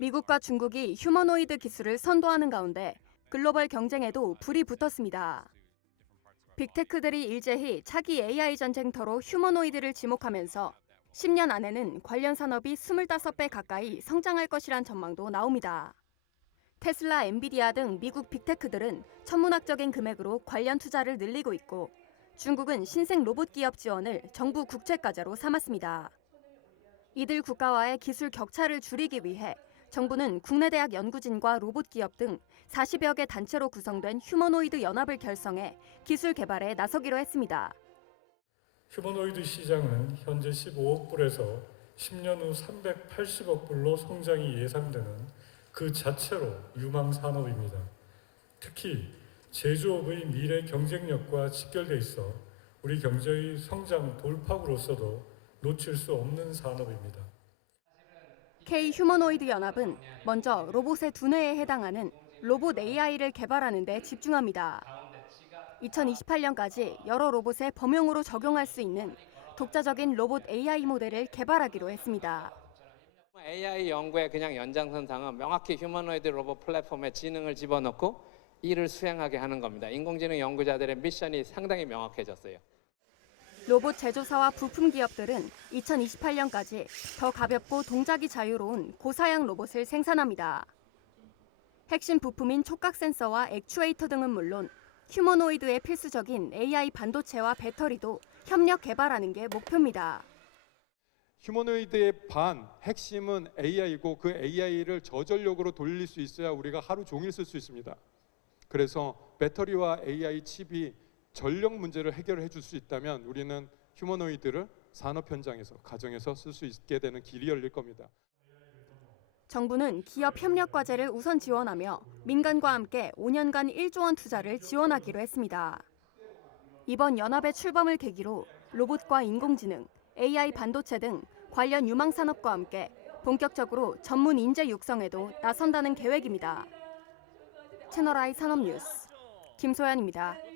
미국과 중국이 휴머노이드 기술을 선도하는 가운데 글로벌 경쟁에도 불이 붙었습니다. 빅테크들이 일제히 차기 AI 전쟁터로 휴머노이드를 지목하면서 10년 안에는 관련 산업이 25배 가까이 성장할 것이란 전망도 나옵니다. 테슬라, 엔비디아 등 미국 빅테크들은 천문학적인 금액으로 관련 투자를 늘리고 있고 중국은 신생 로봇 기업 지원을 정부 국채 과제로 삼았습니다. 이들 국가와의 기술 격차를 줄이기 위해 정부는 국내 대학 연구진과 로봇 기업 등 40여 개 단체로 구성된 휴머노이드 연합을 결성해 기술 개발에 나서기로 했습니다. 휴머노이드 시장은 현재 15억 불에서 10년 후 380억 불로 성장이 예상되는 그 자체로 유망 산업입니다. 특히 제조업의 미래 경쟁력과 직결돼 있어 우리 경제의 성장 돌파구로서도 놓칠 수 없는 산업입니다. K 휴머노이드 연합은 먼저 로봇의 두뇌에 해당하는 로봇 AI를 개발하는 데 집중합니다. 2028년까지 여러 로봇의 범용으로 적용할 수 있는 독자적인 로봇 AI 모델을 개발하기로 했습니다. AI 연구의 그냥 연장선상은 명확히 휴머노이드 로봇 플랫폼에 지능을 집어넣고 일을 수행하게 하는 겁니다. 인공지능 연구자들의 미션이 상당히 명확해졌어요. 로봇 제조사와 부품 기업들은 2028년까지 더 가볍고 동작이 자유로운 고사양 로봇을 생산합니다. 핵심 부품인 촉각 센서와 액추에이터 등은 물론 휴머노이드의 필수적인 AI 반도체와 배터리도 협력 개발하는 게 목표입니다. 휴머노이드의 반 핵심은 AI고 그 AI를 저전력으로 돌릴 수 있어야 우리가 하루 종일 쓸 수 있습니다. 그래서 배터리와 AI 칩이 전력 문제를 해결해 줄 수 있다면 우리는 휴머노이드를 산업 현장에서 가정에서 쓸 수 있게 되는 길이 열릴 겁니다. 정부는 기업 협력 과제를 우선 지원하며 민간과 함께 5년간 1조 원 투자를 지원하기로 했습니다. 이번 연합의 출범을 계기로 로봇과 인공지능, AI 반도체 등 관련 유망 산업과 함께 본격적으로 전문 인재 육성에도 나선다는 계획입니다. 채널I 산업뉴스 김소연입니다.